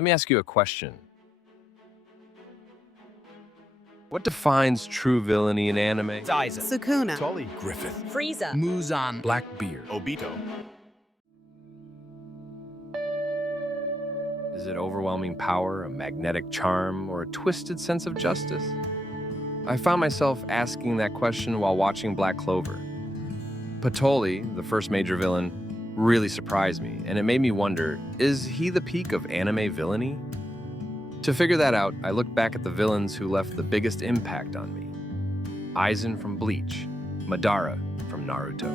Let me ask you a question. What defines true villainy in anime? Aizen, Sukuna, Patolli, Griffith, Frieza, Muzan, Blackbeard. Obito. Is it overwhelming power, a magnetic charm, or a twisted sense of justice? I found myself asking that question while watching Black Clover. Patolli, the first major villain, really surprised me, and it made me wonder, is he the peak of anime villainy? To figure that out, I looked back at the villains who left the biggest impact on me. Aizen from Bleach, Madara from Naruto,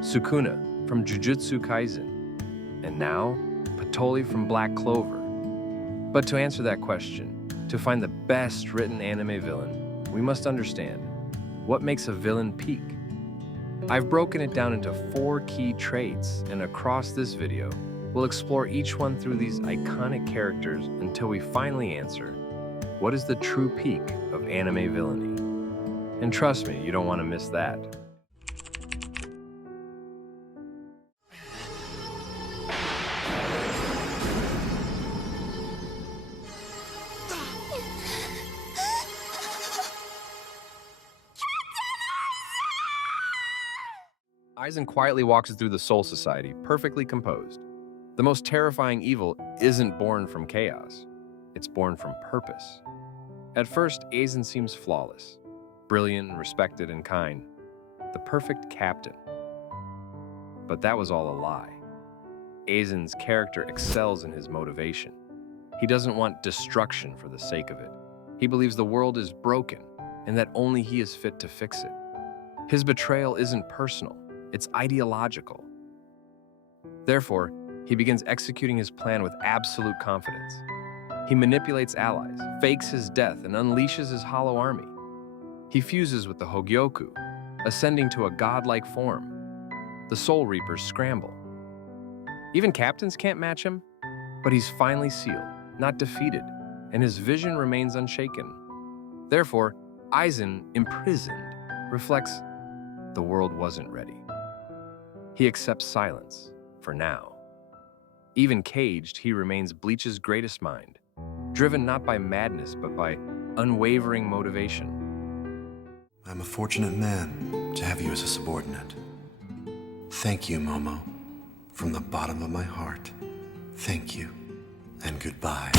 Sukuna from Jujutsu Kaisen, and now Patolli from Black Clover. But to answer that question, to find the best written anime villain, we must understand what makes a villain peak. I've broken it down into 4 key traits, and across this video, we'll explore each one through these iconic characters until we finally answer, what is the true peak of anime villainy? And trust me, you don't want to miss that. Aizen quietly walks through the Soul Society, perfectly composed. The most terrifying evil isn't born from chaos. It's born from purpose. At first, Aizen seems flawless, brilliant, respected, and kind. The perfect captain. But that was all a lie. Aizen's character excels in his motivation. He doesn't want destruction for the sake of it. He believes the world is broken and that only he is fit to fix it. His betrayal isn't personal, it's ideological. Therefore, he begins executing his plan with absolute confidence. He manipulates allies, fakes his death, and unleashes his hollow army. He fuses with the Hogyoku, ascending to a godlike form. The Soul Reapers scramble. Even captains can't match him, but he's finally sealed, not defeated, and his vision remains unshaken. Therefore, Aizen, imprisoned, reflects the world wasn't ready. He accepts silence, for now. Even caged, he remains Bleach's greatest mind, driven not by madness, but by unwavering motivation. I'm a fortunate man to have you as a subordinate. Thank you, Momo. From the bottom of my heart, thank you, and goodbye.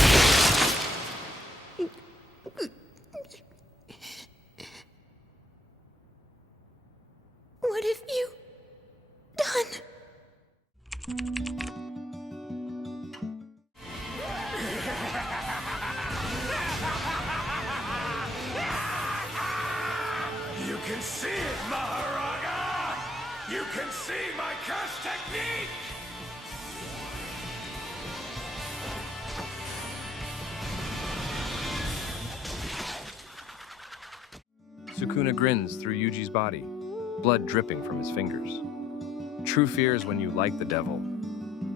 what have you done? You can see it, Maharaga! You can see my curse technique! Sukuna grins through Yuji's body, blood dripping from his fingers. True fear is when you like the devil.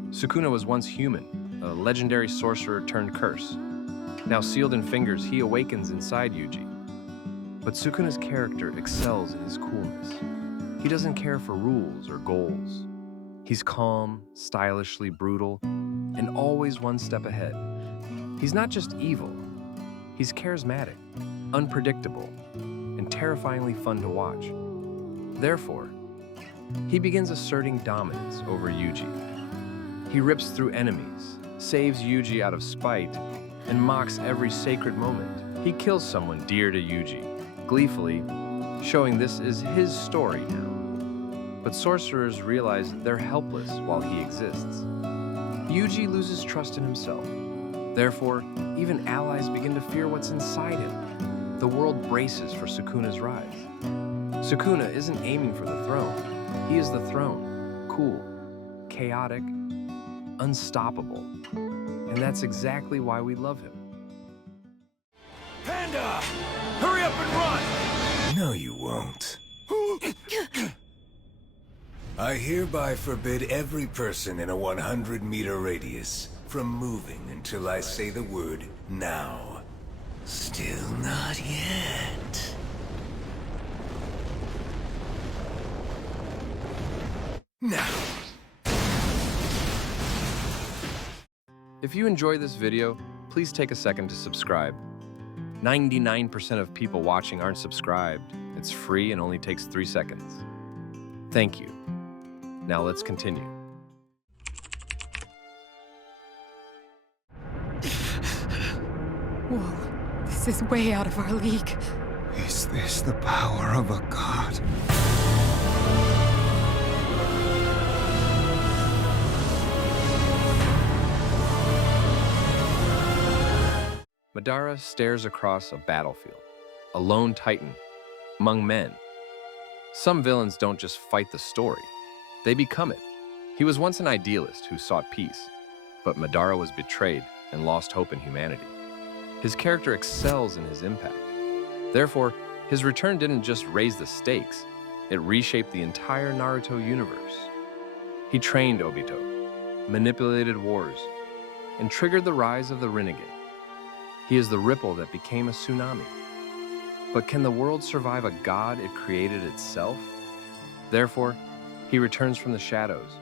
Sukuna was once human, a legendary sorcerer turned curse. Now sealed in fingers, he awakens inside Yuji. But Sukuna's character excels in his coolness. He doesn't care for rules or goals. He's calm, stylishly brutal, and always one step ahead. He's not just evil. He's charismatic, unpredictable, and terrifyingly fun to watch. Therefore, he begins asserting dominance over Yuji. He rips through enemies, saves Yuji out of spite, and mocks every sacred moment. He kills someone dear to Yuji, gleefully, showing this is his story now. But sorcerers realize they're helpless while he exists. Yuji loses trust in himself. Therefore, even allies begin to fear what's inside him. The world braces for Sukuna's rise. Sukuna isn't aiming for the throne. He is the throne, cool, chaotic, unstoppable. And that's exactly why we love him. Panda! Hurry up and run! No, you won't. I hereby forbid every person in a 100-meter radius from moving until I say the word now. Still not yet. Now. If you enjoy this video, please take a second to subscribe. 99% of people watching aren't subscribed. It's free and only takes 3 seconds. Thank you. Now let's continue. Whoa, this is way out of our league. Is this the power of a god? Madara stares across a battlefield, a lone titan among men. Some villains don't just fight the story, they become it. He was once an idealist who sought peace, but Madara was betrayed and lost hope in humanity. His character excels in his impact. Therefore, his return didn't just raise the stakes, it reshaped the entire Naruto universe. He trained Obito, manipulated wars, and triggered the rise of the Rinnegan. He is the ripple that became a tsunami. But can the world survive a god it created itself? Therefore, he returns from the shadows,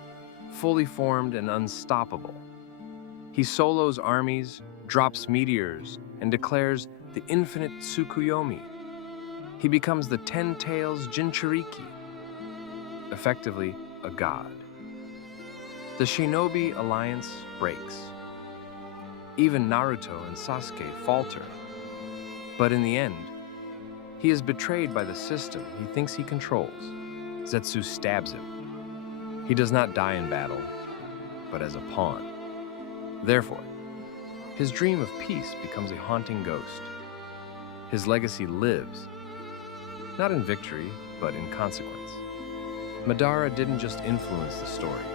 fully formed and unstoppable. He solos armies, drops meteors, and declares the infinite Tsukuyomi. He becomes the 10 Tails Jinchuriki, effectively a god. The Shinobi alliance breaks. Even Naruto and Sasuke falter. But in the end, he is betrayed by the system he thinks he controls. Zetsu stabs him. He does not die in battle, but as a pawn. Therefore, his dream of peace becomes a haunting ghost. His legacy lives, not in victory, but in consequence. Madara didn't just influence the story.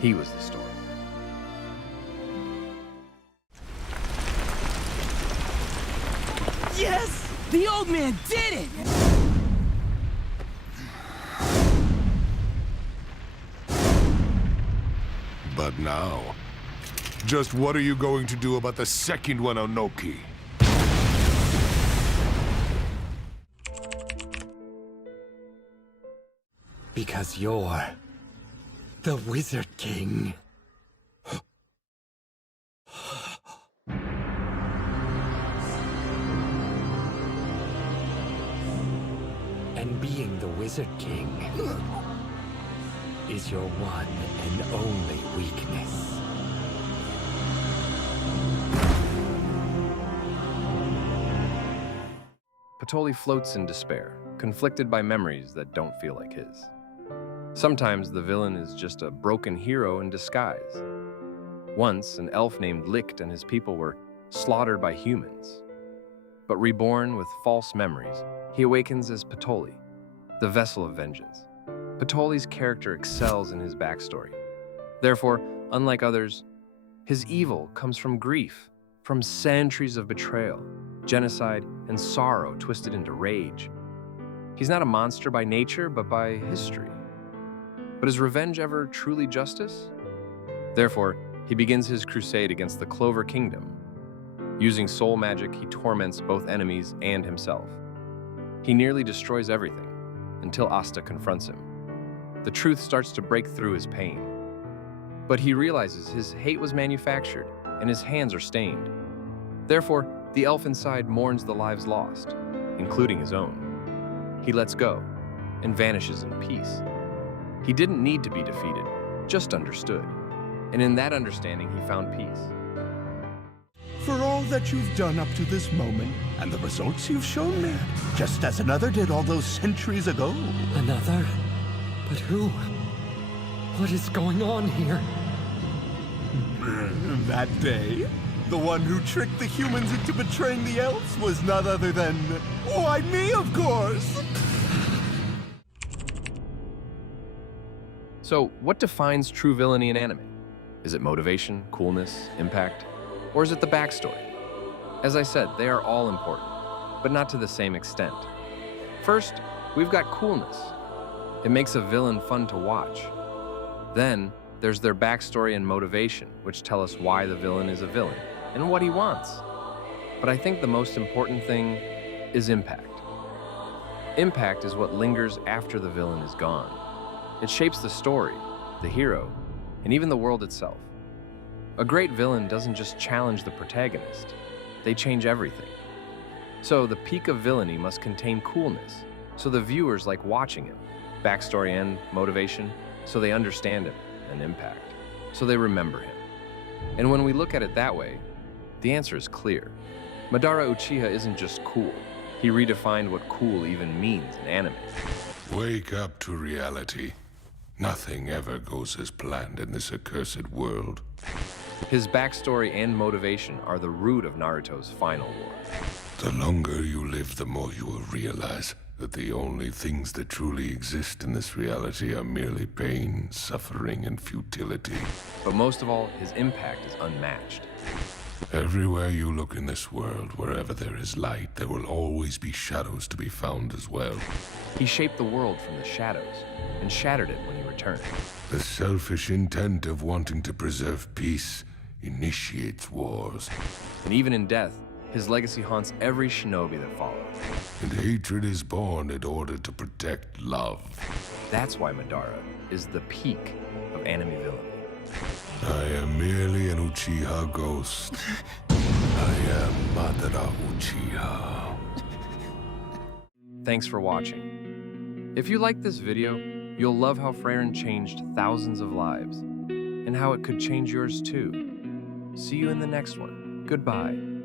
He was the story. Yes! The old man did it! But now, just what are you going to do about the second one, Onoki? Because you're the Wizard King. And being the Wizard King is your one and only weakness. Patolli floats in despair, conflicted by memories that don't feel like his. Sometimes the villain is just a broken hero in disguise. Once, an elf named Licht and his people were slaughtered by humans. But reborn with false memories, he awakens as Patolli, the vessel of vengeance. Patolli's character excels in his backstory. Therefore, unlike others, his evil comes from grief, from centuries of betrayal, genocide, and sorrow twisted into rage. He's not a monster by nature, but by history. But is revenge ever truly justice? Therefore, he begins his crusade against the Clover Kingdom. Using soul magic, he torments both enemies and himself. He nearly destroys everything, until Asta confronts him. The truth starts to break through his pain. But he realizes his hate was manufactured, and his hands are stained. Therefore, the elf inside mourns the lives lost, including his own. He lets go, and vanishes in peace. He didn't need to be defeated, just understood. And in that understanding, he found peace. For all that you've done up to this moment, and the results you've shown me, just as another did all those centuries ago. Another? But who? What is going on here? That day, the one who tricked the humans into betraying the elves was none other than, why, me, of course! So, what defines true villainy in anime? Is it motivation, coolness, impact? Or is it the backstory? As I said, they are all important, but not to the same extent. First, we've got coolness. It makes a villain fun to watch. Then, there's their backstory and motivation, which tell us why the villain is a villain and what he wants. But I think the most important thing is impact. Impact is what lingers after the villain is gone. It shapes the story, the hero, and even the world itself. A great villain doesn't just challenge the protagonist, they change everything. So the peak of villainy must contain coolness, so the viewers like watching him, backstory and motivation, so they understand him, and impact, so they remember him. And when we look at it that way, the answer is clear. Madara Uchiha isn't just cool, he redefined what cool even means in anime. Wake up to reality. Nothing ever goes as planned in this accursed world. His backstory and motivation are the root of Naruto's final war. The longer you live, the more you will realize that the only things that truly exist in this reality are merely pain, suffering, and futility. But most of all, his impact is unmatched. Everywhere you look in this world, wherever there is light, there will always be shadows to be found as well. He shaped the world from the shadows and shattered it when he returned. The selfish intent of wanting to preserve peace initiates wars. And even in death, his legacy haunts every shinobi that followed. And hatred is born in order to protect love. That's why Madara is the peak of anime villainy. I am merely an Uchiha ghost. I am Madara Uchiha. Thanks for watching. If you liked this video, you'll love how Frieren changed thousands of lives, and how it could change yours too. See you in the next one. Goodbye.